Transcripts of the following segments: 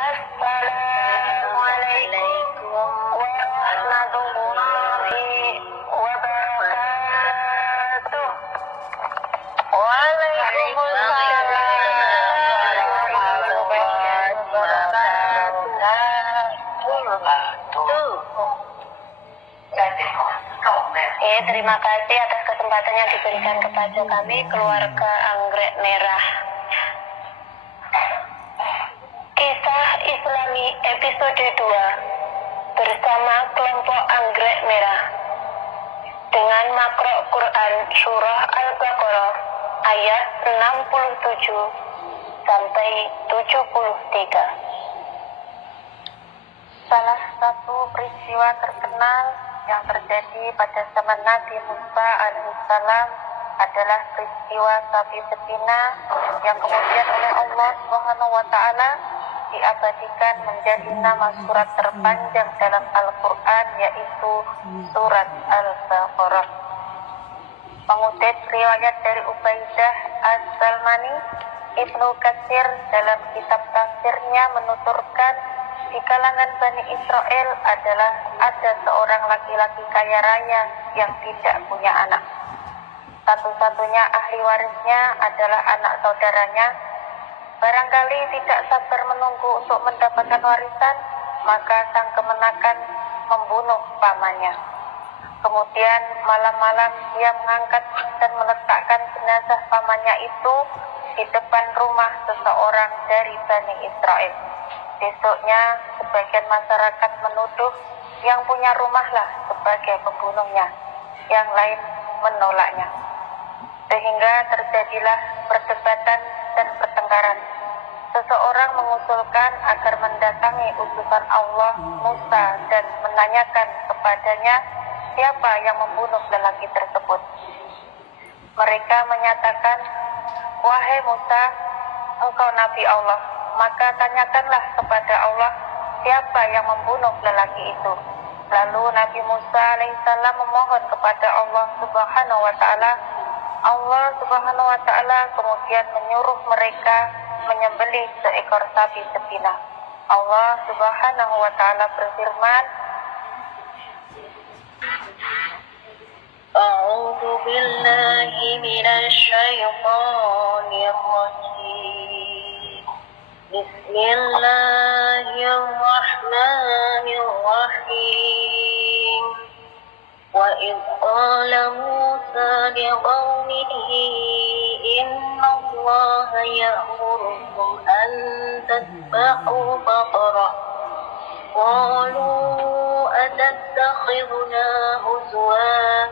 Assalamualaikum warahmatullahi wabarakatuh. Waalaikumsalam warahmatullahi wabarakatuh. Terima kasih atas kesempatan yang diberikan kepada kami, keluarga Anggrek Merah. Kisah Islami episode 2 bersama kelompok Anggrek Merah dengan makro Quran Surah Al-Baqarah ayat 67 sampai 73. Salah satu peristiwa terkenal yang terjadi pada zaman Nabi Musa alaihissalam adalah peristiwa sapi betina yang kemudian oleh Allah Subhanahu wa taala diabadikan menjadi nama surat terpanjang dalam Al-Quran, yaitu surat Al-Baqarah. Mengutip riwayat dari Ubaidah As-Salmani, Ibnu Katsir dalam kitab tafsirnya menuturkan di kalangan Bani Israel ada seorang laki-laki kaya raya yang tidak punya anak. Satu-satunya ahli warisnya adalah anak saudaranya. Barangkali tidak sabar menunggu untuk mendapatkan warisan, maka sang kemenakan membunuh pamannya. Kemudian malam-malam dia mengangkat dan meletakkan jenazah pamannya itu di depan rumah seseorang dari Bani Israel. Besoknya sebagian masyarakat menuduh yang punya rumahlah sebagai pembunuhnya, yang lain menolaknya. Sehingga terjadilah perdebatan dan pertengkaran. Seseorang mengusulkan agar mendatangi utusan Allah Musa dan menanyakan kepadanya siapa yang membunuh lelaki tersebut. Mereka menyatakan, "Wahai Musa, engkau Nabi Allah, maka tanyakanlah kepada Allah siapa yang membunuh lelaki itu." Lalu Nabi Musa alaihissalam memohon kepada Allah Subhanahu wa taala. Allah Subhanahu wa taala kemudian menyuruh mereka menyembelih seekor sapi betina. Allah Subhanahu wa taala berfirman, A'udzu billahi minasy syaithanir rajim. Bismillahirrahmanirrahim. Wa idh qala Musa liqaumihi inna Allaha ya'murukum an tadhbahu baqarah. Qalu atattakhidhuna huzwa.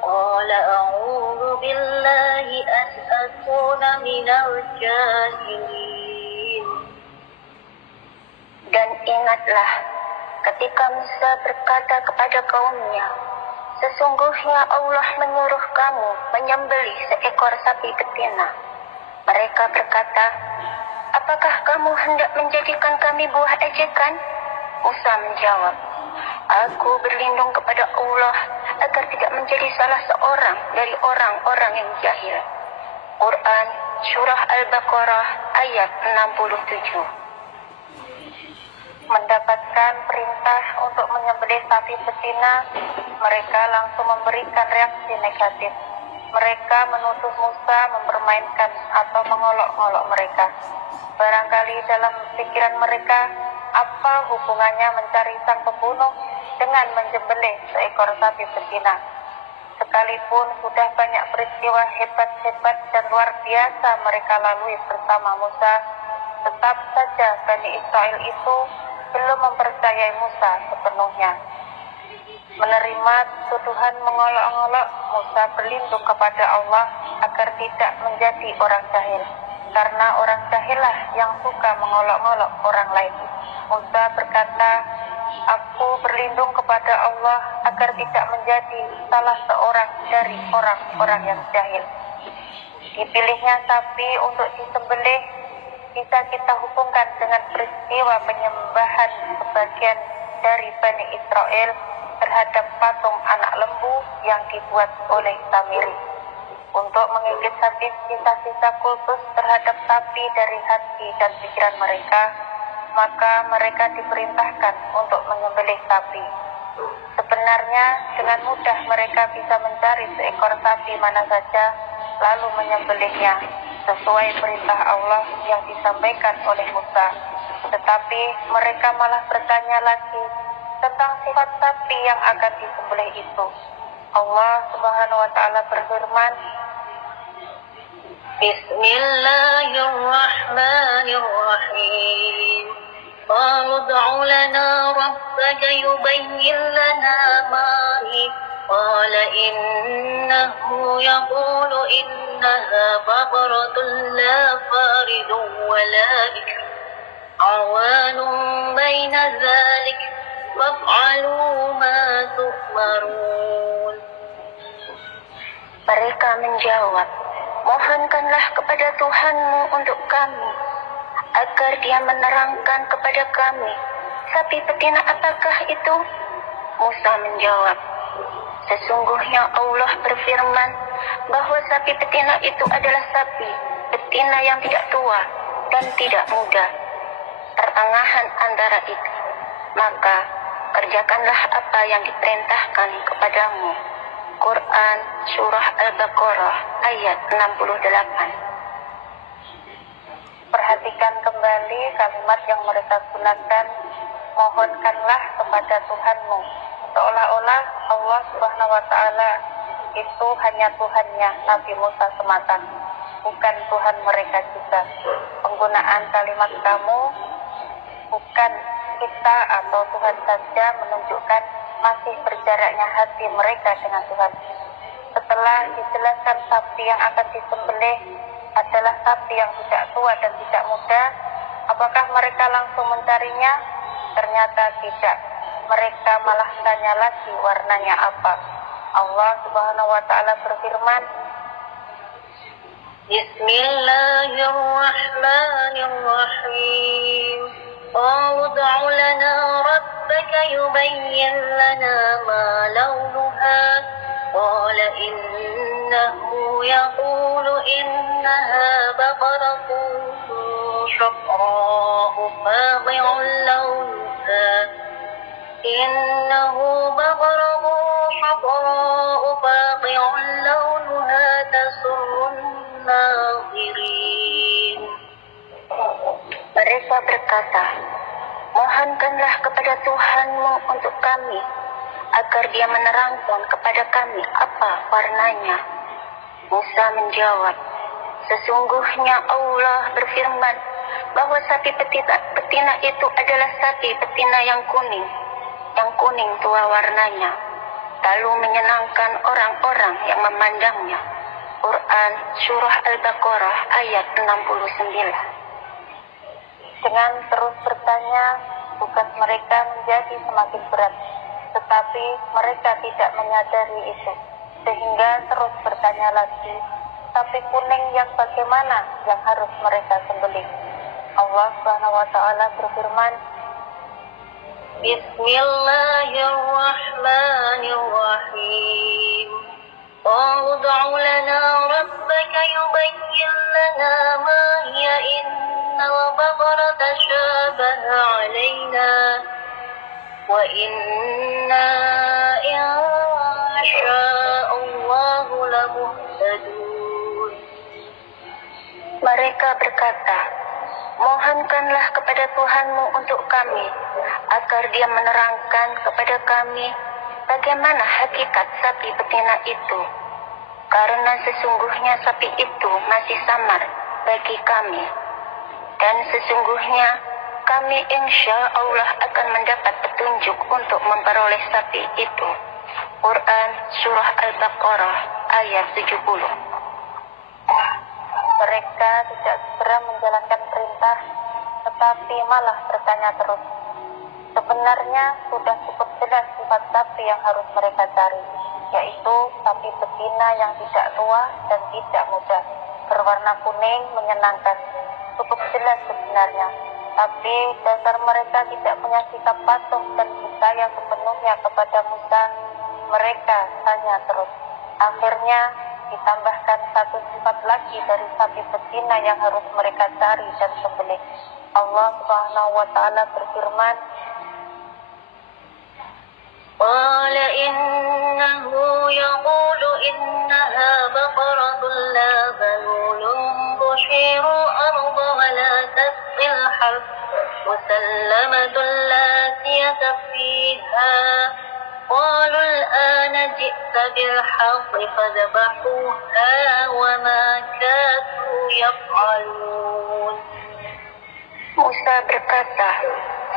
Qala a'udzu billahi an akuna minal jahilin. Dan ingatlah ketika Musa berkata kepada kaumnya, sesungguhnya Allah menyuruh kamu menyembelih seekor sapi betina. Mereka berkata, apakah kamu hendak menjadikan kami buah ejekan? Musa menjawab, aku berlindung kepada Allah agar tidak menjadi salah seorang dari orang-orang yang jahil. Quran Surah Al-Baqarah ayat 67. Mendapatkan perintah untuk menyembelih sapi betina, mereka langsung memberikan reaksi negatif. Mereka menuduh Musa mempermainkan atau mengolok-olok mereka. Barangkali dalam pikiran mereka, apa hubungannya mencari sang pembunuh dengan menyembelih seekor sapi betina? Sekalipun sudah banyak peristiwa hebat-hebat dan luar biasa mereka lalui bersama Musa, tetap saja Bani Israel itu belum mempercayai Musa sepenuhnya. Menerima tuduhan mengolok-olok, Musa berlindung kepada Allah agar tidak menjadi orang jahil, karena orang jahillah yang suka mengolok-olok orang lain. Musa berkata, aku berlindung kepada Allah agar tidak menjadi salah seorang dari orang-orang yang jahil. Dipilihnya sapi untuk disembelih bisa kita hubungkan dengan peristiwa penyembahan sebagian dari Bani Israel terhadap patung anak lembu yang dibuat oleh Samiri. Untuk mengikis habis sisa-sisa kultus terhadap sapi dari hati dan pikiran mereka, maka mereka diperintahkan untuk menyembelih sapi. Sebenarnya dengan mudah mereka bisa mencari seekor sapi mana saja lalu menyembelihnya sesuai perintah Allah yang disampaikan oleh Musa. Tetapi mereka malah bertanya lagi tentang sifat sapi yang akan disembelih itu. Allah Subhanahu wa taala berfirman, Bismillahirrahmanirrahim. Qalu ud'u lana rabbaka yubayyin lana ma hi. Qala innahu yaqulu innaha baqaratun la faridun wa la bikr. Awanun baina dhalik faf'alu ma tu'marun. Mereka menjawab, mohonkanlah kepada Tuhanmu untuk kami, agar Dia menerangkan kepada kami, sapi betina apakah itu? Musa menjawab, sesungguhnya Allah berfirman bahwa sapi betina itu adalah sapi betina yang tidak tua dan tidak muda, pertengahan antara itu. Maka kerjakanlah apa yang diperintahkan kepadamu. Quran Surah Al-Baqarah ayat 68. perhatikan kembali kalimat yang mereka gunakan, mohonkanlah kepada Tuhanmu. Seolah-olah Allah Subhanahu wa taala itu hanya Tuhannya Nabi Musa semata, bukan Tuhan mereka juga. Penggunaan kalimat kamu, bukan kita atau Tuhan saja, menunjukkan masih berjaraknya hati mereka dengan Tuhan. Setelah dijelaskan sapi yang akan disembelih adalah sapi yang tidak tua dan tidak muda, apakah mereka langsung mencarinya? Ternyata tidak. Mereka malah tanya lagi warnanya apa. Allah Subhanahu wa taala berfirman, Bismillahirrahmanirrahim. Qalu ud'u lana rabbaka yubayyin lana ma launuha. Qala innahu yaqulu innaha baqaratun shafra'u faqi'un launuha. Innahu baqaratun shafra'u faqi'un launuha tasurrun nazirin. Mereka berkata, mohonkanlah kepada Tuhanmu untuk kami, agar Dia menerangkan kepada kami apa warnanya. Musa menjawab, sesungguhnya Allah berfirman bahwa sapi betina itu adalah sapi betina yang kuning tua warnanya, lalu menyenangkan orang-orang yang memandangnya. Quran Surah Al-Baqarah ayat 69. dengan terus bertanya, tugas mereka menjadi semakin berat, tetapi mereka tidak menyadari itu, sehingga terus bertanya lagi, sapi kuning yang bagaimana yang harus mereka sembelih? Allah Subhanahu wa taala berfirman, Bismillahirrahmanirrahim. Qalu ud'u lana rabbaka yubayyin lana ma hiya innal baqarata shabaha 'alaina wa inna insya'allahu lamuhtadun. Mereka berkata, mohonkanlah kepada Tuhanmu untuk kami, agar Dia menerangkan kepada kami bagaimana hakikat sapi betina itu, karena sesungguhnya sapi itu masih samar bagi kami, dan sesungguhnya kami insya Allah akan mendapat petunjuk untuk memperoleh sapi itu. Quran Surah Al-Baqarah ayat 70. mereka tidak segera menjalankan perintah, tetapi malah bertanya terus. Sebenarnya sudah cukup jelas sifat sapi yang harus mereka cari, yaitu sapi betina yang tidak tua dan tidak muda, berwarna kuning menyenangkan. Cukup jelas sebenarnya, tapi dasar mereka tidak punya sikap patuh dan percaya sepenuhnya kepada Musa. Mereka tanya terus. Akhirnya ditambahkan satu sifat lagi dari sapi betina yang harus mereka cari dan sembelih, Allah Subhanahu wa taala berfirman, qala innahu yaqulu innaha baqaratun la balulun tushiru arda wa la tasqil harth musallamatun la siyata fiha qalu al-ana ji'ta bil haqqi fadhabahuha wa ma kadu yaf'alun. Musa berkata,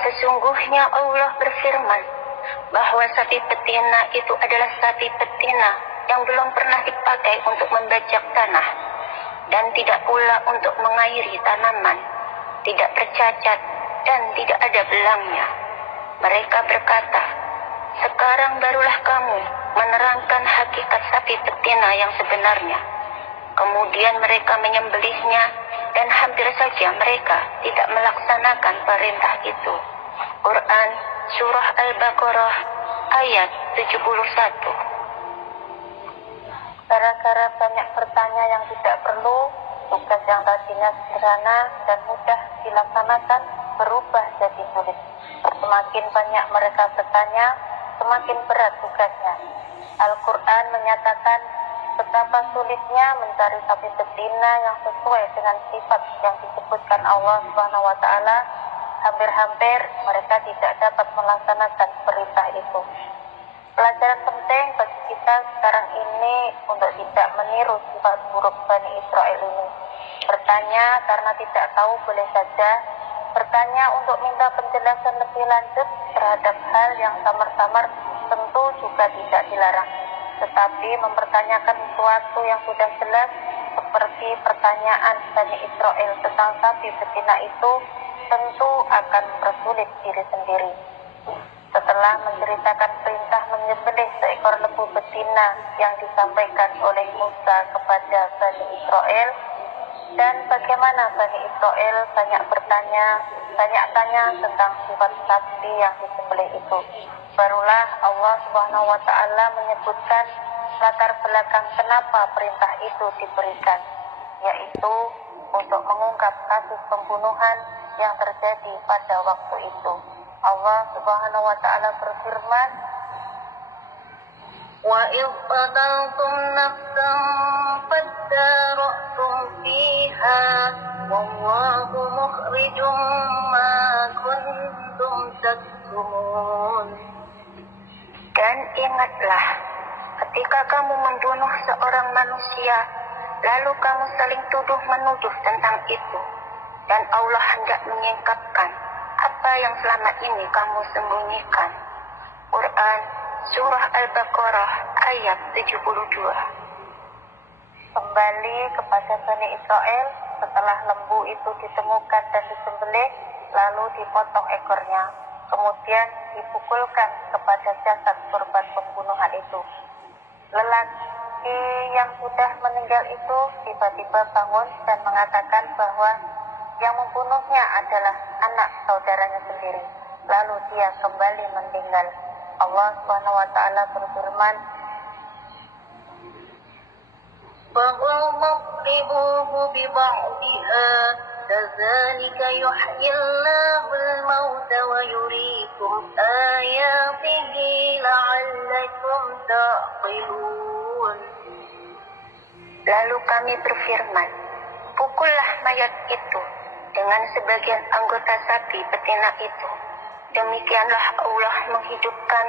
sesungguhnya Allah berfirman bahwa sapi betina itu adalah sapi betina yang belum pernah dipakai untuk membajak tanah dan tidak pula untuk mengairi tanaman, tidak bercacat dan tidak ada belangnya. Mereka berkata, sekarang barulah kamu menerangkan hakikat sapi betina yang sebenarnya. Kemudian mereka menyembelihnya dan hampir saja mereka tidak melaksanakan perintah itu. Quran Surah Al-Baqarah ayat 71. gara-gara banyak bertanya yang tidak perlu, tugas yang tadinya sederhana dan mudah dilaksanakan berubah jadi sulit. Semakin banyak mereka bertanya, semakin berat tugasnya. Al-Quran menyatakan betapa sulitnya mencari sapi betina yang sesuai dengan sifat yang disebutkan Allah Subhanahu wa taala. Hampir-hampir mereka tidak dapat melaksanakan perintah itu. Pelajaran penting bagi kita sekarang ini untuk tidak meniru sifat buruk Bani Israel ini. Bertanya karena tidak tahu boleh saja. Bertanya untuk minta penjelasan lebih lanjut terhadap hal yang samar-samar tentu juga tidak dilarang. Tetapi mempertanyakan sesuatu yang sudah jelas seperti pertanyaan Bani Israel tentang sapi betina itu tentu akan mempersulit diri sendiri. Setelah menceritakan perintah menyembelih seekor lembu betina yang disampaikan oleh Musa kepada Bani Israel, dan bagaimana Bani Israel banyak tanya tentang sifat sapi yang disembelih itu, barulah Allah Subhanahu wa taala menyebutkan latar belakang kenapa perintah itu diberikan, yaitu untuk mengungkap kasus pembunuhan yang terjadi pada waktu itu. Allah Subhanahu wa taala berfirman, wa idh qataltum nafsan fadara'tum fiha wallahu mukhrijum ma kuntum taktumun. Dan ingatlah ketika kamu membunuh seorang manusia, lalu kamu saling tuduh-menuduh tentang itu, dan Allah hendak menyingkapkan apa yang selama ini kamu sembunyikan. Quran Surah Al-Baqarah ayat 72. Kembali kepada Bani Israel, setelah lembu itu ditemukan dan disembelih, lalu dipotong ekornya, kemudian dipukulkan kepada jasad korban pembunuhan itu. Lelaki yang sudah meninggal itu tiba-tiba bangun dan mengatakan bahwa yang membunuhnya adalah anak saudaranya sendiri. Lalu dia kembali meninggal. Allah Subhanahu wa taala berfirman, فَاضْرِبُوهُ بِبَعْضِهَا كَذَلِكَ يُحْيِي اللَّهُ الْمَوْتَى وَيُرِيكُمْ آيَاتِهِ لَعَلَّكُمْ تَعْقِلُونَ. Lalu kami berfirman, pukullah mayat itu dengan sebagian anggota sapi betina itu. Demikianlah Allah menghidupkan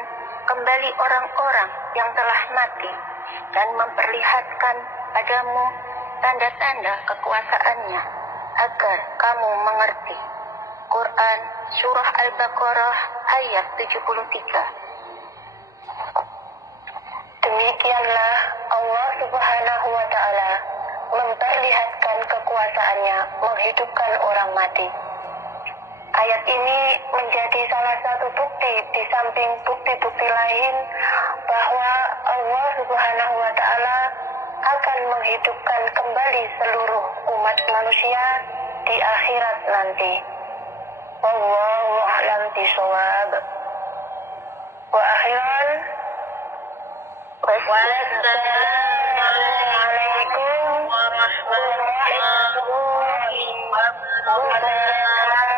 kembali orang-orang yang telah mati dan memperlihatkan padamu tanda-tanda kekuasaannya agar kamu mengerti. Quran Surah Al-Baqarah ayat 73. Demikianlah Allah Subhanahu wa ta'ala memperlihatkan kekuasaannya menghidupkan orang mati. Ayat ini menjadi salah satu bukti di samping bukti-bukti lain bahwa Allah Subhanahu wa ta'ala akan menghidupkan kembali seluruh umat manusia di akhirat nanti. Wallahu a'lam bishawab. Wa akhiran, wassalamualaikum warahmatullahi wabarakatuh.